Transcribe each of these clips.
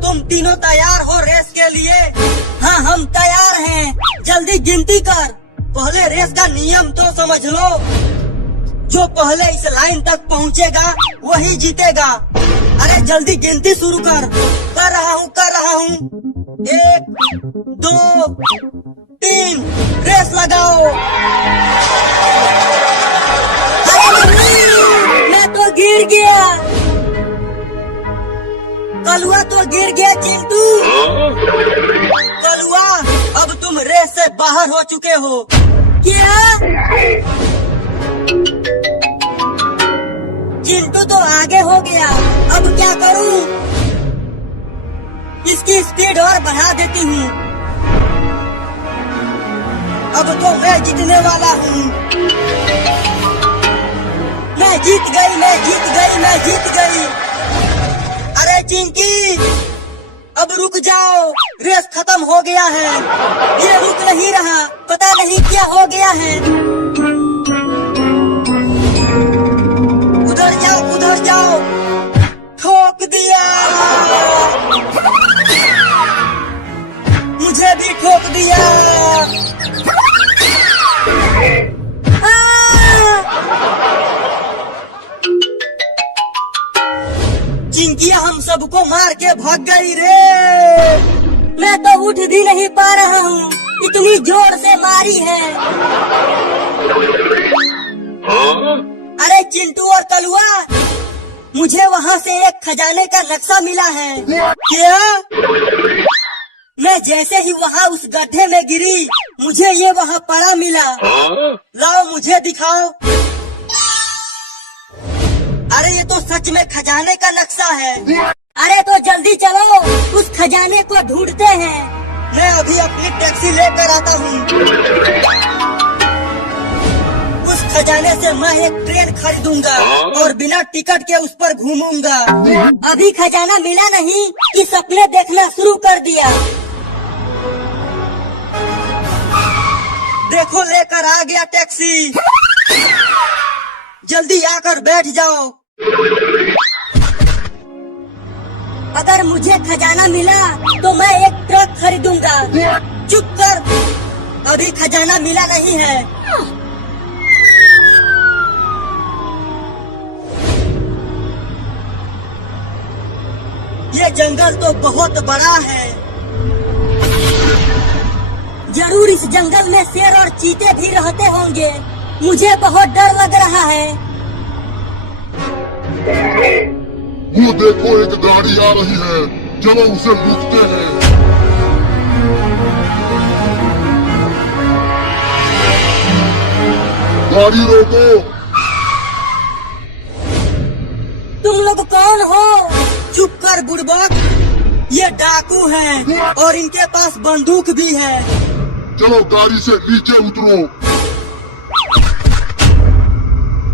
तुम तीनों तैयार हो रेस के लिए? हाँ हम तैयार हैं। जल्दी गिनती कर। पहले रेस का नियम तो समझ लो। जो पहले इस लाइन तक पहुँचेगा वही जीतेगा। अरे जल्दी गिनती शुरू कर। कर रहा हूँ। 1, 2, 3 रेस लगाओ। अरे नहीं, मैं तो गिर गया। कलुआ तो गिर गया चिंटू। कलुआ अब तुम रेस से बाहर हो चुके हो। क्या? चिंटू तो आगे हो गया। अब क्या करूं? इसकी स्पीड और बढ़ा देती हूँ। अब तो मैं जीतने वाला हूँ। मैं जीत गई। अरे चिंकी अब रुक जाओ, रेस खत्म हो गया है। ये रुक नहीं रहा, पता नहीं क्या हो गया है। उधर जाओ। ठोक दिया। मुझे भी ठोक दिया। चिंकिया हम सबको मार के भाग गई रे। मैं तो उठ भी नहीं पा रहा हूँ, इतनी जोर से मारी है। अरे चिंटू और कलुआ, मुझे वहाँ से एक खजाने का नक्शा मिला है। क्या? मैं जैसे ही वहाँ उस गड्ढे में गिरी, मुझे ये वहाँ पड़ा मिला। लाओ मुझे दिखाओ। अरे ये तो सच में खजाने का नक्शा है। अरे तो जल्दी चलो, उस खजाने को ढूंढते हैं। मैं अभी अपनी टैक्सी लेकर आता हूँ। उस खजाने से मैं एक ट्रेन खरीदूंगा और बिना टिकट के उस पर घूमूंगा। अभी खजाना मिला नहीं कि सपने देखना शुरू कर दिया। देखो लेकर आ गया टैक्सी। जल्दी आकर बैठ जाओ। अगर मुझे खजाना मिला तो मैं एक ट्रक खरीदूंगा। चुप कर, अभी खजाना मिला नहीं है। ये जंगल तो बहुत बड़ा है। जरूर इस जंगल में शेर और चीते भी रहते होंगे। मुझे बहुत डर लग रहा है। वो देखो एक गाड़ी आ रही है, चलो उसे रोकते हैं। गाड़ी रोको। तुम लोग कौन हो? चुप कर बुड़बक, ये डाकू हैं और इनके पास बंदूक भी है। चलो गाड़ी से नीचे उतरो।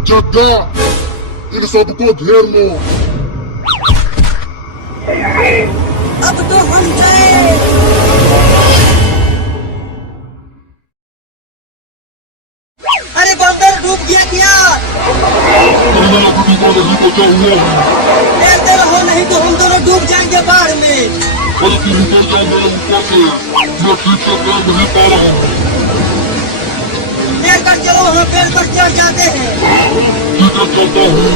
जग्गा, इन सबको घेर लो। अब तो हम गए। अरे बंदर डूब गया क्या? नहीं बचा हुआ है। ऐसे रहो, नहीं तो हम दोनों डूब जाएंगे बाढ़ में। अरे तुम ऊपर जाओ, मैं ऊपर से मैं ठीक से पैर नहीं पा रहा हूँ। पैर कर चलो, वहाँ पैर पर चढ़ जाते हैं। ठीक है चलता हूँ।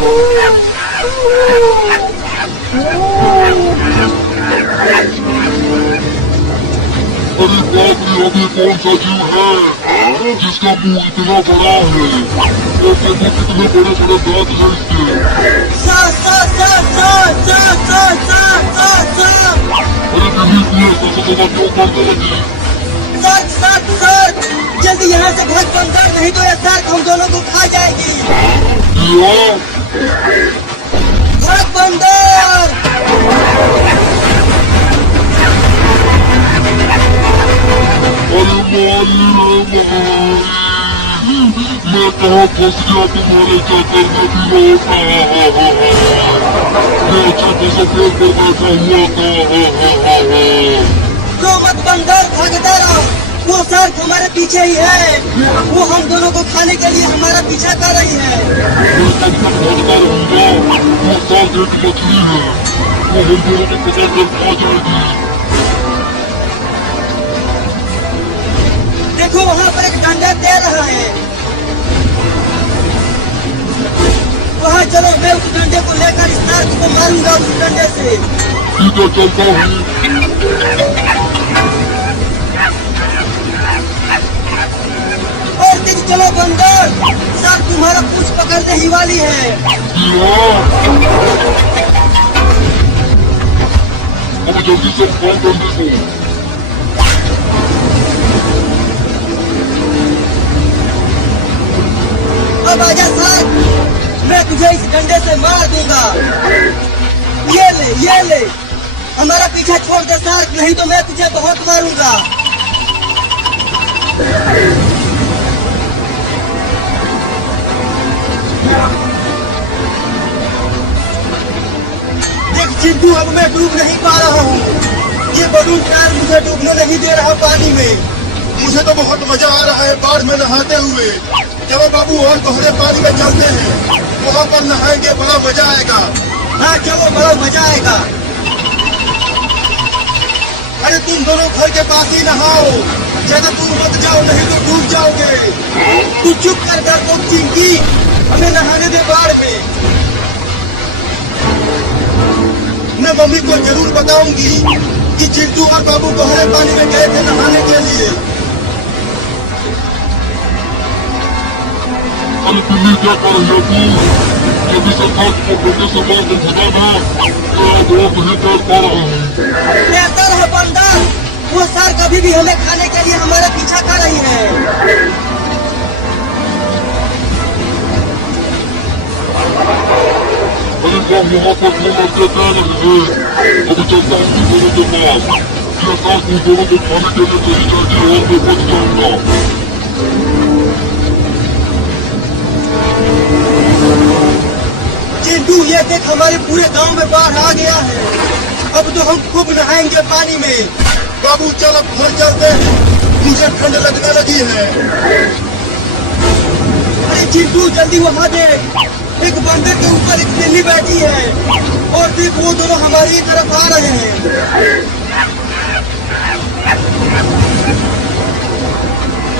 अरे बाप रे, अभी कौन सा जीव है जिसका मुंह इतना बड़ा है और देखो कितने बड़े बड़े दांत हैं इसके। सांप। अरे नहीं हुए तो क्यों करने लगी? सर, जल्दी यहाँ से भाग बंदर, नहीं तो ये सर हम दोनों को खा जाएगी। भाग बंदर। मैं कहाँ फंस गया तुम्हारे चक्कर में भी। मैं अच्छा खासा पेड़ पर बैठा हुआ था। तो मत बंदर, भागता रहो। वो सर हमारे पीछे ही है। वो हम दोनों को खाने के लिए हमारा पीछा कर रही है। मैं तब तक भागता रहूंगा। वो साल की मछली है, वो हम दोनों को पकड़ कर खा जाएगी। देखो वहाँ पर एक डंडा दे रहा है। वहाँ चलो, मैं उस डंडे को लेकर इस शार्क को मारूंगा उस डंडे से। ठीक है, चलता हूँ। और तेज चलो बंदर, सर तुम्हारा पूछ पकड़ने ही वाली है। अब जल्दी से फोन कर दे। अब आजा सर, मैं तुझे इस डंडे से मार दूंगा। ये ले, हमारा पीछा छोड़ दे सर, नहीं तो मैं तुझे बहुत मारूंगा। देख चिंटू, अब मैं डूब नहीं पा रहा हूँ। ये बलून कार मुझे डूबने नहीं दे रहा पानी में। मुझे तो बहुत मजा आ रहा है बाढ़ में नहाते हुए। चलो बाबू और गहरे पानी में चलते हैं, वहाँ पर नहाएंगे, बड़ा मजा आएगा। हाँ चलो, बड़ा मजा आएगा। अरे तुम दोनों घर के पास ही नहाओ, ज्यादा दूर मत जाओ नहीं तो डूब जाओगे। तू चुप कर तो चिंकी, हमें नहाने दे बाढ़ में। मैं मम्मी को जरूर बताऊंगी कि चिंटू और बाबू गहरे पानी में गए थे नहाने के लिए। अरे पिल्ली, क्या कर रही है तू? अभी से खास को डंडे से मार कर भगाना, मैं बहुत नहीं कर पा रहा हूँ। बेहतर है बंदर, वो सर कभी भी हमें खाने के लिए हमारा पीछा कर रही है। अरे सब यहाँ पर घूम के कह रहे हैं। अभी चलता हूँ तुम दोनों के पास। ये साथ तुम दोनों को खाने के लिए चली जाएगी और मैं बच जाऊंगा। चिंटू, ये देख हमारे पूरे गांव में बाढ़ आ गया है। अब तो हम खूब नहाएंगे पानी में। बाबू चल अब घर चलते हैं, मुझे ठंड लगने लगी है। अरे चिंटू, जल्दी वहाँ देख, एक बंदर के ऊपर एक बिल्ली बैठी है और देख वो दोनों हमारी तरफ आ रहे हैं।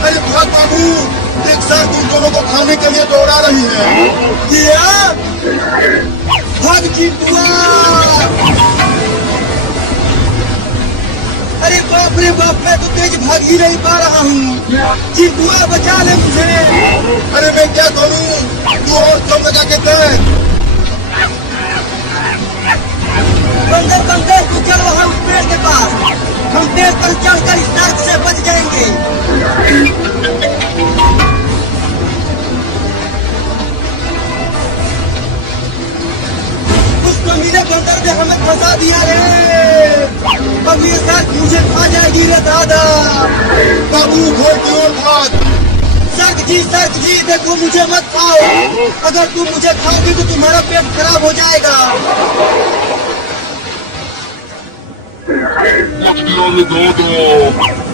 अरे भाग बाबू, एक साथ तुम दोनों को खाने के लिए दौड़ा रही है। क्या? भाग चिंटुआ! अरे बाप रे बाप, मैं तो तेज भाग ही नहीं पा रहा हूँ। चिंटुआ बचा ले मुझे। अरे मैं क्या करूँ, तू और कम लगा के देख। बंदर तू चल वहाँ उस पेड़ के पास, हम पेड़ पर चढ़कर इस शार्क से बच जाएंगे। उस कमीने बंदर ने हमें फंसा दिया रे। अब ये शार्क मुझे खा जाएगी रे दादा। बाबू घर की ओर भाग। सर्क जी देखो, मुझे मत खाओ। अगर तुम मुझे खाओगी तो तुम्हारा पेट खराब हो जाएगा। बच गया ये दादा।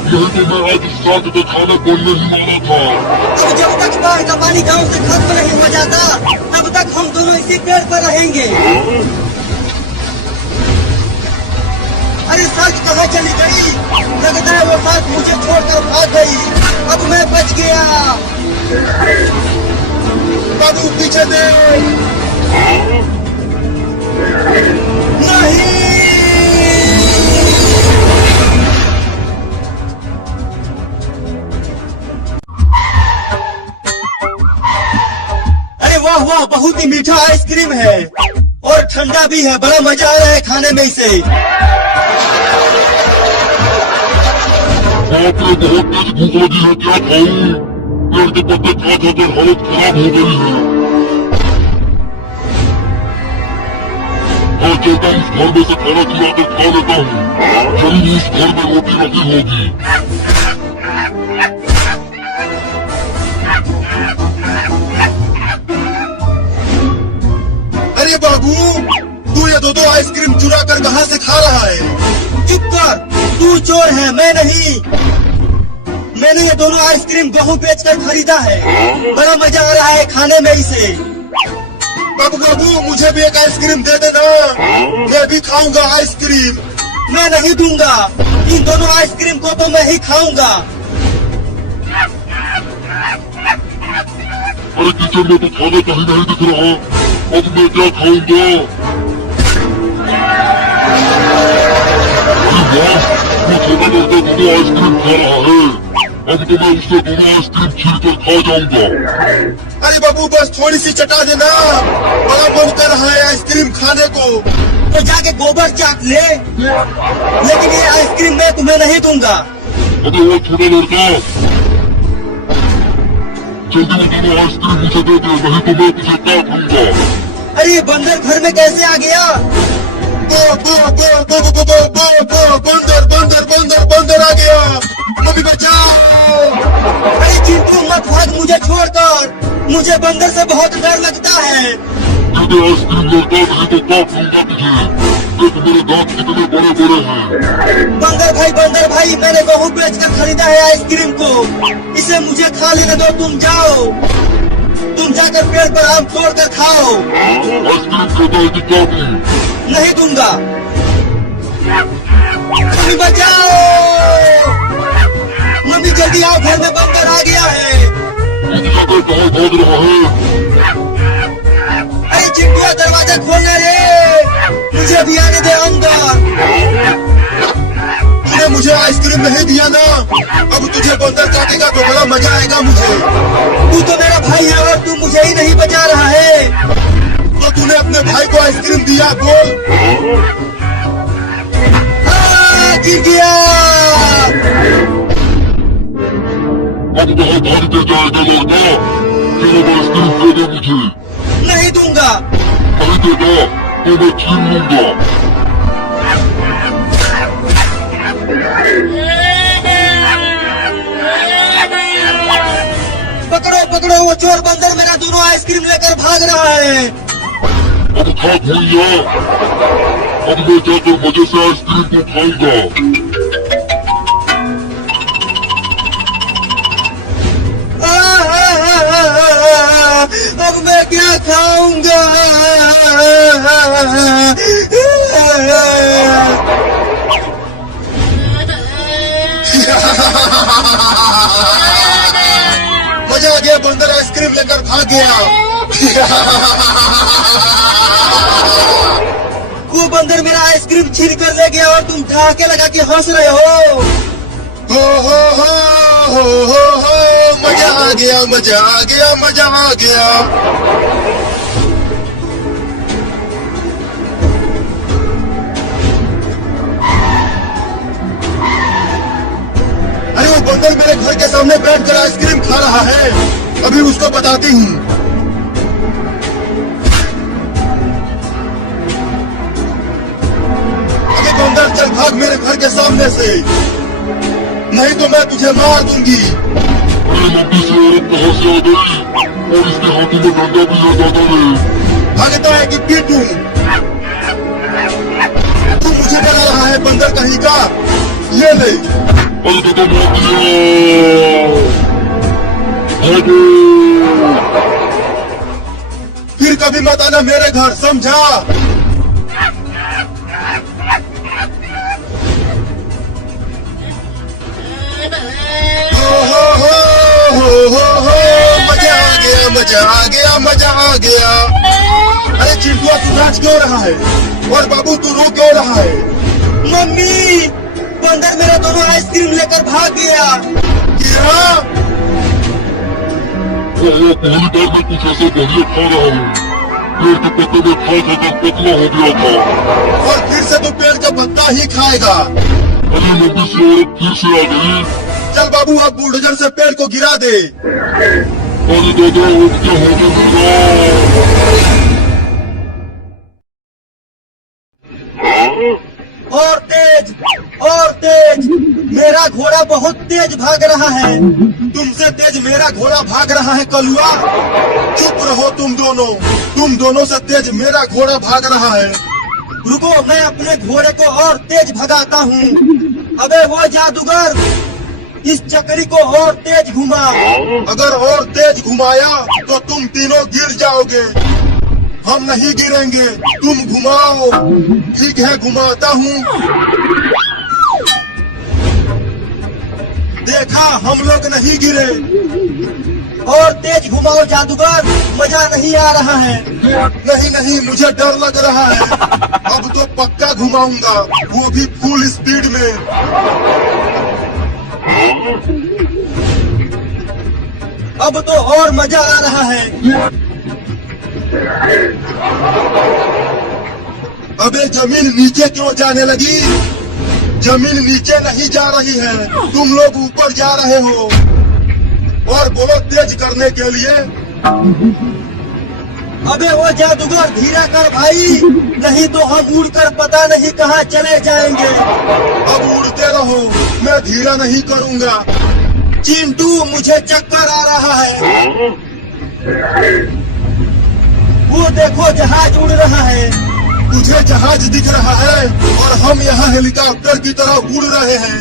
यही तो मैं आज इस साथ के खाने बोलने ही वाला था। अब जब तक बाढ़ का पानी गांव से खत्म नहीं हो जाता, तब तक हम दोनों इसी पेड़ पर रहेंगे। अरे सर्क कहाँ चली गई? लगता है वो सर्क मुझे छोड़कर भाग गई। अब मैं बच गया। बाबू पीछे देख। नहीं, अरे वाह वाह, बहुत ही मीठा आइसक्रीम है और ठंडा भी है। बड़ा मजा आ रहा है खाने में इसे। बाप रे, बहुत तेज भूख लगी है, क्या खाऊं? पेड़ के पत्ते खा खाकर हालत खराब हो गई है। हाँ, चलता हूँ उस घर में से खाना चुरा कर खा लेता हूँ। जरूर उस घर में रोटी रखी होगी। अरे बाबू, तू ये दो आइसक्रीम चुरा कर कहाँ से खा रहा है? चुप कर, तू चोर है, मैं नहीं। मैंने ये दोनों आइसक्रीम गेहूं बेचकर खरीदा है। बड़ा मजा आ रहा है खाने में इसे। बाबू बाबू मुझे भी एक आइसक्रीम दे देना, मैं भी खाऊंगा आइसक्रीम। मैं नहीं दूंगा, इन दोनों आइसक्रीम को तो मैं ही खाऊंगा। अरे किचन में तो खाना कहीं नहीं दिख रहा, अब मैं क्या खाऊंगा? अरे वाह, वो छोटा लड़का दोनों आइसक्रीम खा रहा है। अब तो मैं उससे दोनों आइसक्रीम छीन कर खा जाऊंगा। अरे बाबू बस थोड़ी सी चटा देना, बड़ा मन कर रहा है आइसक्रीम खाने को। तो जाके गोबर चाट ले, लेकिन ये आइसक्रीम मैं तुम्हें नहीं दूंगा। अरे वो छोटा लड़का, जल्दी वो दोनों आइसक्रीम मुझे दे दे, नहीं तो मैं तुझे काट लूंगा। अरे ये बंदर घर में कैसे आ गया? बंदर बंदर बंदर बंदर आ गया, मम्मी बचाओ। अरे चिंटू मत भाग मुझे छोड़कर, मुझे बंदर से बहुत डर लगता है। यदि आइसक्रीम लड़का नहीं तो काट लूंगा तुझे। देख मेरे दांत कितने बड़े बड़े हैं। बंदर भाई मैंने गेहूं बेचकर खरीदा है आइसक्रीम को, इसे मुझे खा लेने दो। तुम जाओ, तुम जाकर पेड़ पर आम तोड़ कर खाओ। आइसक्रीम खाता है कि काट लूं? नहीं दूंगा। मम्मी बचाओ, मम्मी जल्दी आओ, घर में बंदर आ गया है। कहाँ भाग रहा है? अरे चिंटुआ दरवाजा खोलने रे, मुझे भी आने दे अंदर। तूने मुझे आइसक्रीम नहीं दिया ना, अब तुझे बंदर काटेगा तो बड़ा मजा आएगा मुझे। तू तो मेरा भाई है और तू मुझे ही नहीं बचा रहा है। तो तूने अपने भाई को आइसक्रीम दिया, बोल। गिर गया। अब कहाँ भागते जाएगा लड़का? फिर अब आइसक्रीम दे दे मुझे। नहीं दूंगा। नहीं देगा तो मैं छीन लूंगा। पकड़ो पकड़ो, वो चोर बंदर मेरा दोनों आइसक्रीम लेकर भाग रहा है। अब खा भूलिया, अब मैं जाकर मजे से आइसक्रीम को खाऊंगा। अब मैं क्या खाऊंगा? मजा आ गया, बंदर आइसक्रीम लेकर भाग गया। वो बंदर मेरा आइसक्रीम छीन कर ले गया और तुम ठहाके लगा के हंस रहे हो। हो, मजा आ गया, मजा आ गया, मजा आ गया। अरे वो बंदर मेरे घर के सामने बैठकर आइसक्रीम खा रहा है, अभी उसको बताती हूँ। अरे बंदर चल भाग मेरे घर के सामने से, नहीं तो मैं तुझे मार दूंगी। अरे लंबी सी औरत कहाँ से आ गई और इसके हाथों में डंडा भी है दादा ने। भागता है कि पीटूं? तू मुझे डरा रहा है बंदर कहीं का? ये ले। अरे दादा मार दिया। भागो। फिर कभी मत आना मेरे घर, समझा? हो, मजा आ गया, मजा आ गया, मजा आ गया। अरे चिंटुआ तू नाच क्यों रहा है और बाबू तू रो क्यों रहा है? मम्मी, बंदर मेरा दोनों आइसक्रीम लेकर भाग गया। क्या? पहली बार मैं कुछ ऐसा बढ़िया खा रहा हूँ। पेड़ के पत्ते में खा कर पतला हो गया था और फिर से तू पेड़ का पत्ता ही खाएगा। अरे लंबी सी औरत फिर से आ गई। चल बाबू अब बुलडोजर से पेड़ को गिरा दे। अरे दादा उठ क्या हो गया और तेज, मेरा घोड़ा बहुत तेज भाग रहा है। तुमसे तेज मेरा घोड़ा भाग रहा है कलुआ। चुप रहो तुम दोनों से तेज मेरा घोड़ा भाग रहा है। रुको, मैं अपने घोड़े को और तेज भगाता हूँ। अबे वो जादूगर, इस चक्री को और तेज घुमाओ। अगर और तेज घुमाया तो तुम तीनों गिर जाओगे। हम नहीं गिरेंगे, तुम घुमाओ। ठीक है, घुमाता हूँ। देखा, हम लोग नहीं गिरे। और तेज घुमाओ जादूगर, मजा नहीं आ रहा है। नहीं नहीं, मुझे डर लग रहा है। अब तो पक्का घुमाऊंगा, वो भी फुल स्पीड में। अब तो और मजा आ रहा है। अबे जमीन नीचे क्यों जाने लगी? जमीन नीचे नहीं जा रही है, तुम लोग ऊपर जा रहे हो। और बोलो तेज करने के लिए। अबे वो जादूगर, धीरे कर भाई, नहीं तो हम उड़कर पता नहीं कहाँ चले जाएंगे। अब उड़ते रहो, मैं धीरा नहीं करूँगा। चिंटू, मुझे चक्कर आ रहा है। वो देखो, जहाज उड़ रहा है। तुझे जहाज दिख रहा है और हम यहाँ हेलीकॉप्टर की तरह उड़ रहे हैं।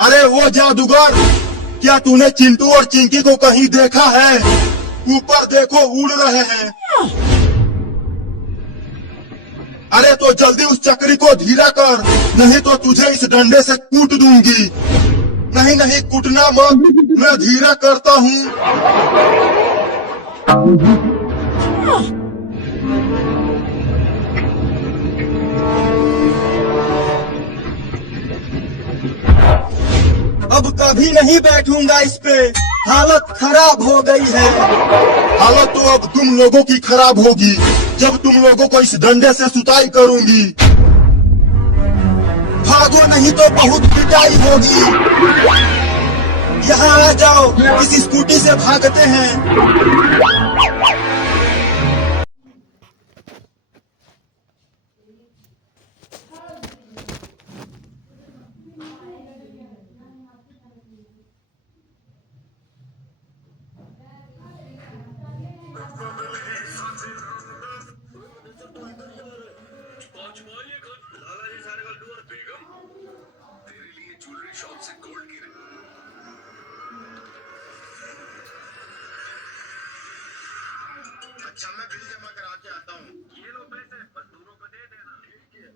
अरे वो जादूगर, क्या तूने चिंटू और चिंकी को कहीं देखा है? ऊपर देखो, उड़ रहे हैं। अरे तो जल्दी उस चक्री को धीरा कर, नहीं तो तुझे इस डंडे से कूट दूंगी। नहीं नहीं, कूटना मत, मैं धीरा करता हूँ। अब कभी नहीं बैठूंगा इस पे, हालत खराब हो गई है। हालत तो अब तुम लोगों की खराब होगी, जब तुम लोगों को इस डंडे से सुताई करूंगी। भागो, नहीं तो बहुत पिटाई होगी। यहाँ आ जाओ, इस स्कूटी से भागते हैं। अच्छा, मैं बिल जमा करा के आता हूँ। ये लो पैसे, बस दोनों को दे देना। ठीक है।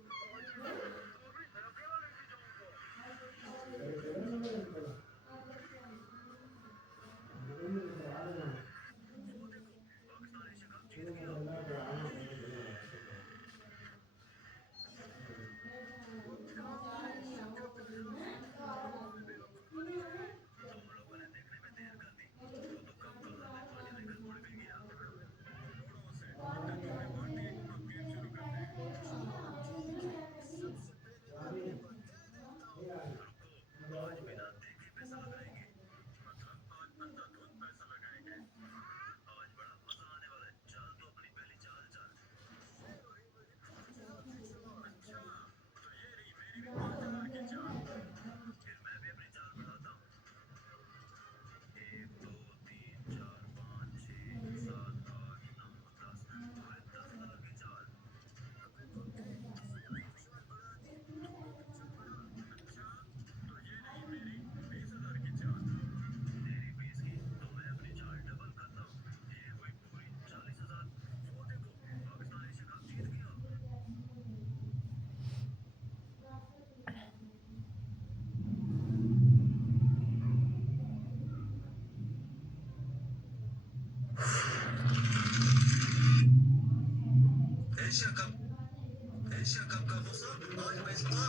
एशिया कप का मौसम आज मैच था।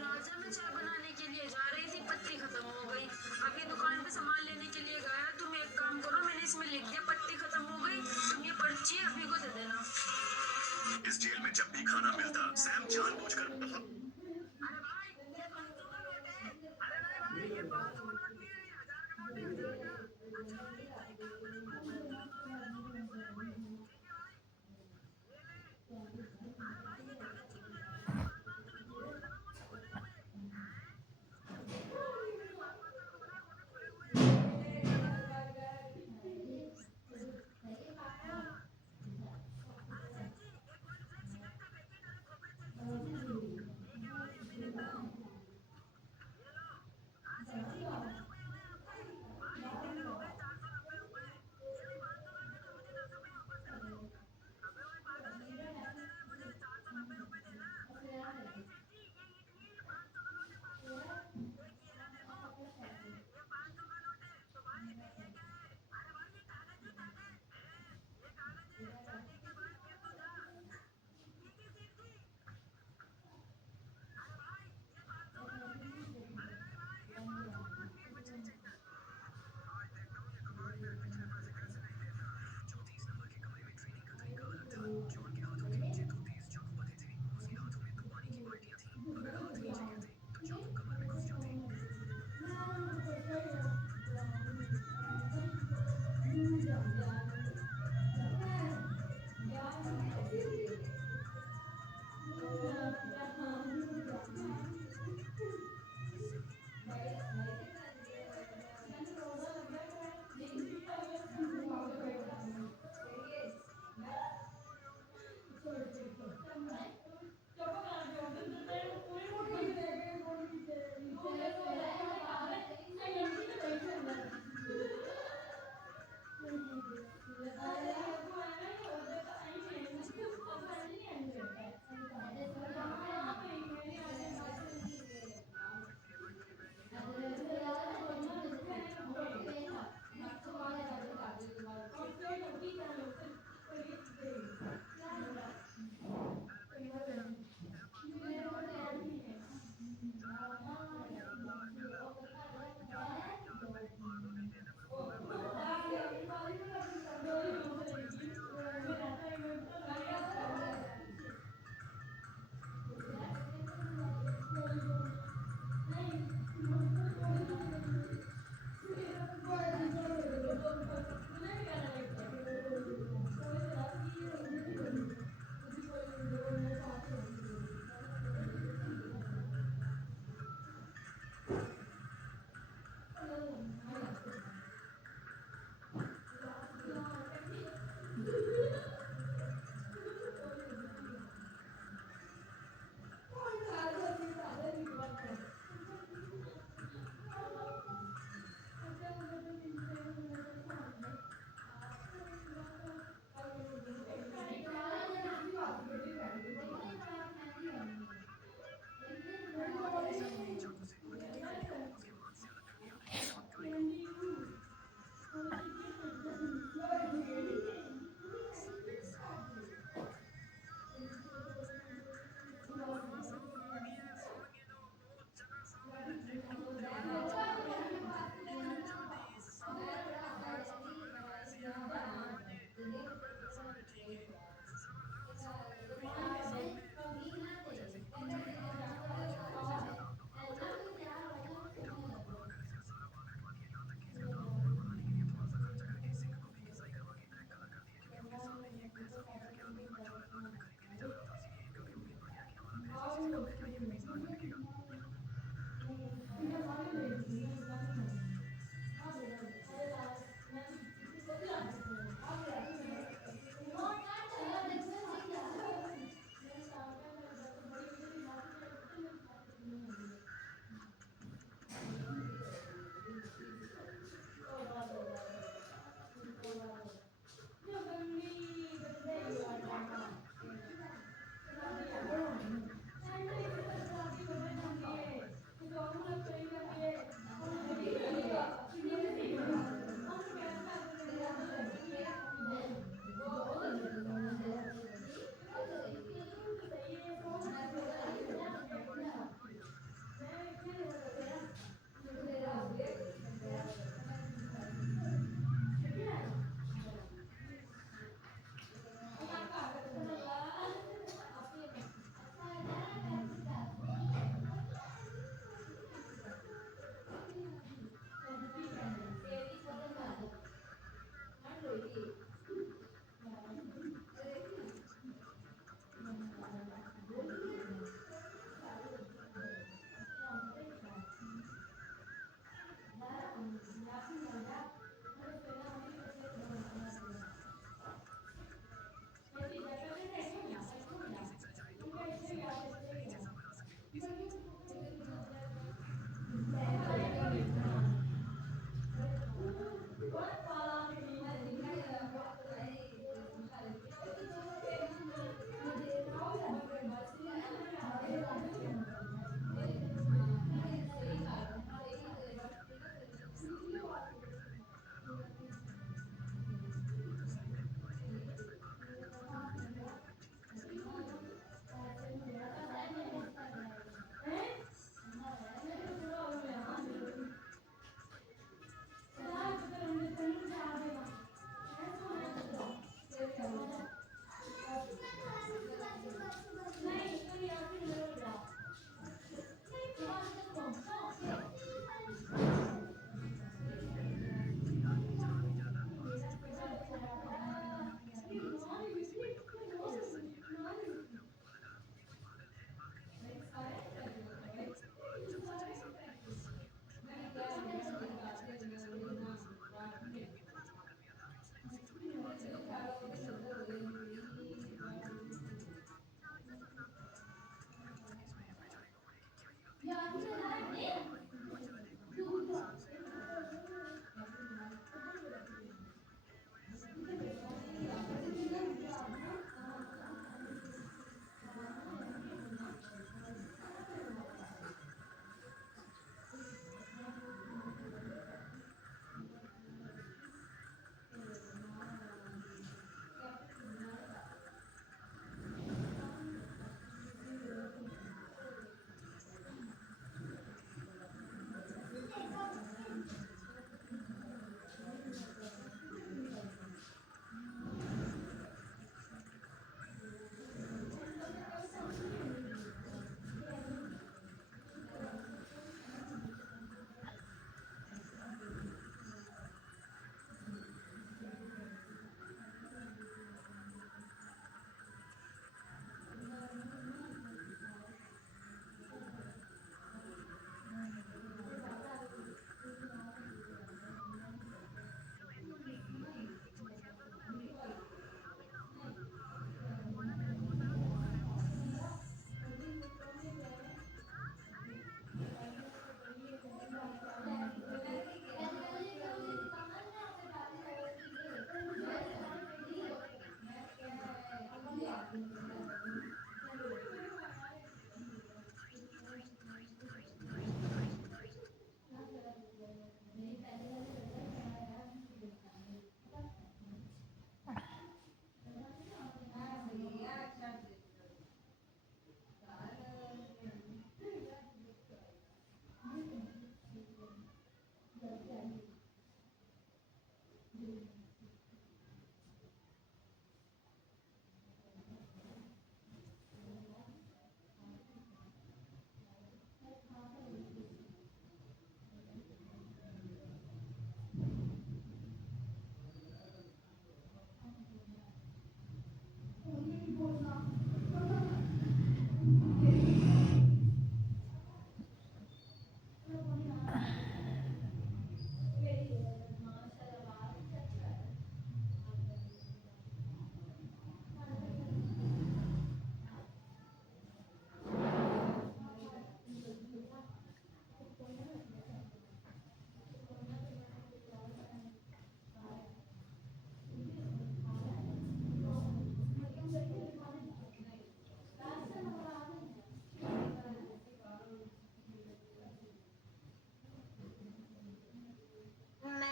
राजा में चाय बनाने के लिए जा रही थी, पत्ती खत्म हो गई। अभी दुकान पे सामान लेने के लिए गया। तुम एक काम करो, मैंने इसमें लिख दिया पत्ती खत्म हो गई, तुम ये पर्ची अभी को दे देना। इस जेल में जब भी खाना मिलता, सैम जानबूझकर बहुत। अरे भाई, ये 500 का नोट है। अरे नहीं भाई, ये 500 का नोट नहीं है, ये 1000 का नोट है, 1000 का। अच्छा भाई, तो एक काम करो, 500 का नोट मेरे नोट में खुले हुए। ठीक है भाई, ले ले। अरे भाई, ये कागज क्यों लगा रहा है? 500 के नोट में खुले हुए। जॉन के हाथों के नीचे 2 तेज चाकू बंधे थे। उसके हाथों में 2 पानी की बाल्टियां थीं। अगर हाथ नीचे गिरते तो चाकू कमर में घुस जाते। चाकू से गोली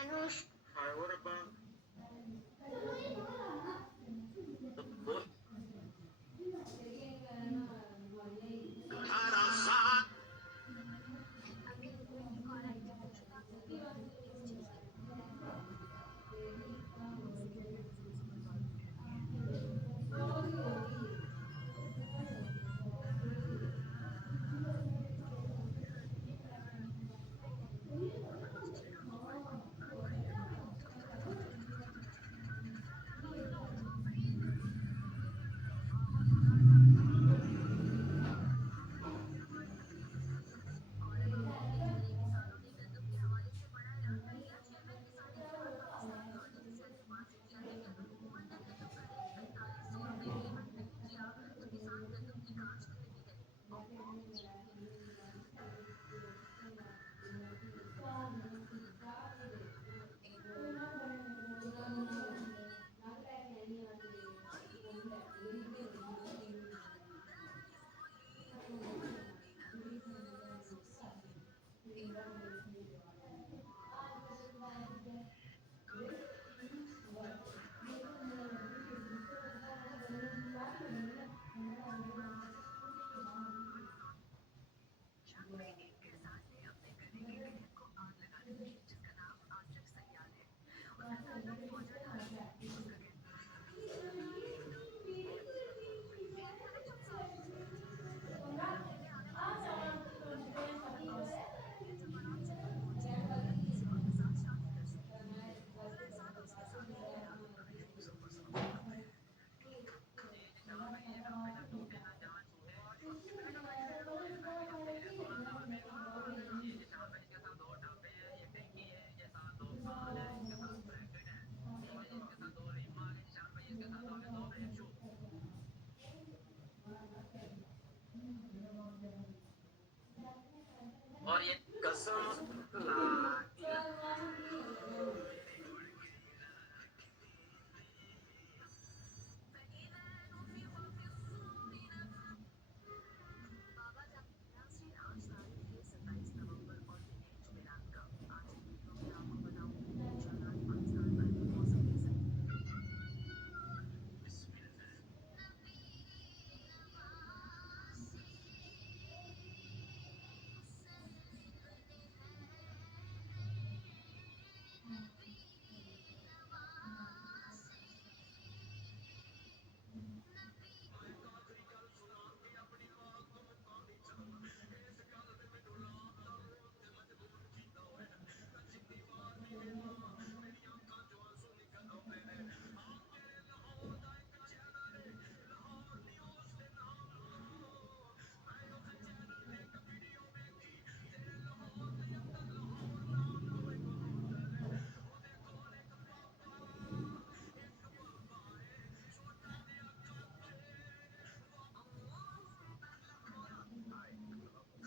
हाय वो रब्बा बोल और ये कसम ला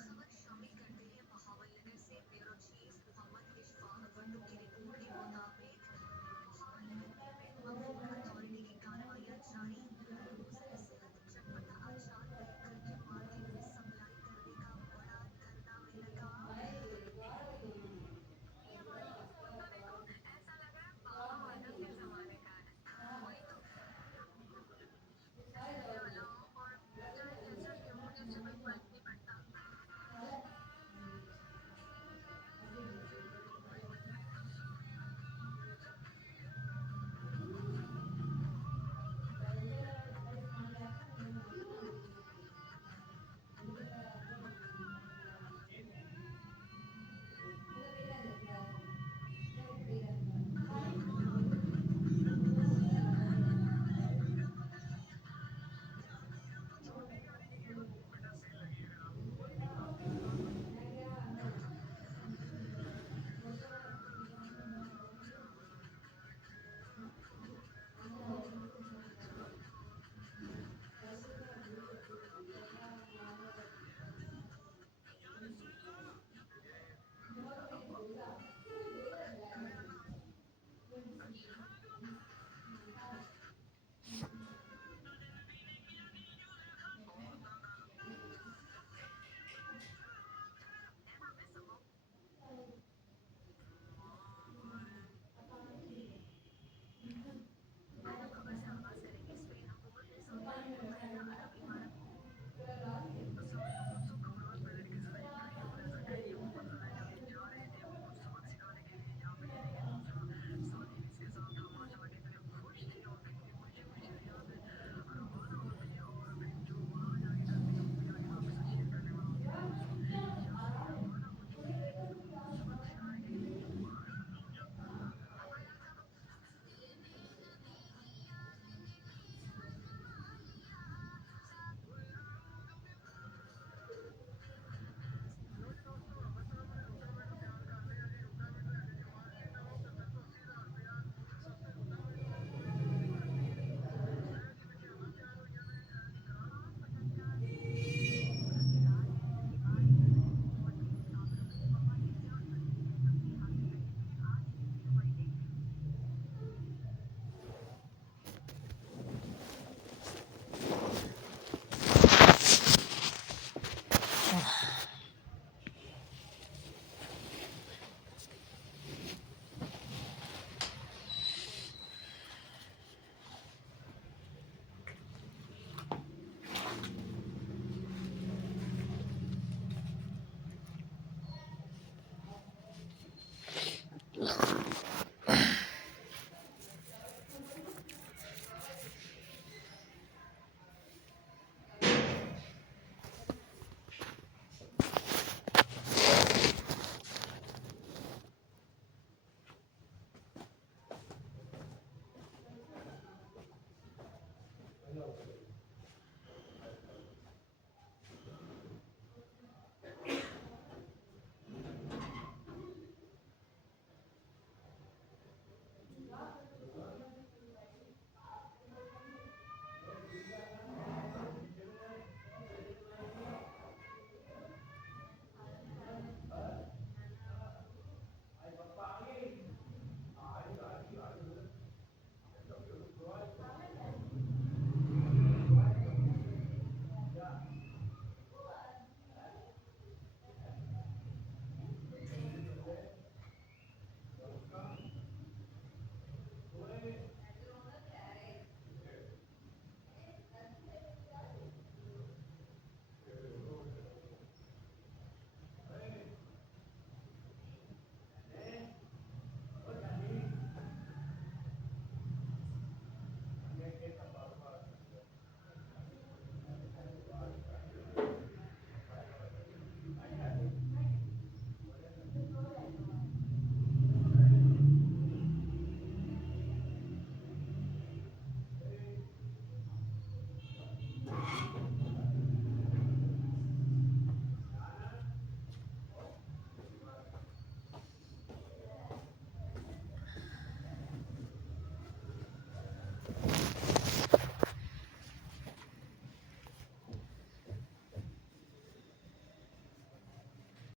खबर शामिल करते हैं बहावलनगर से ब्यूरो चीफ मोहम्मद इशफाक भट्टू की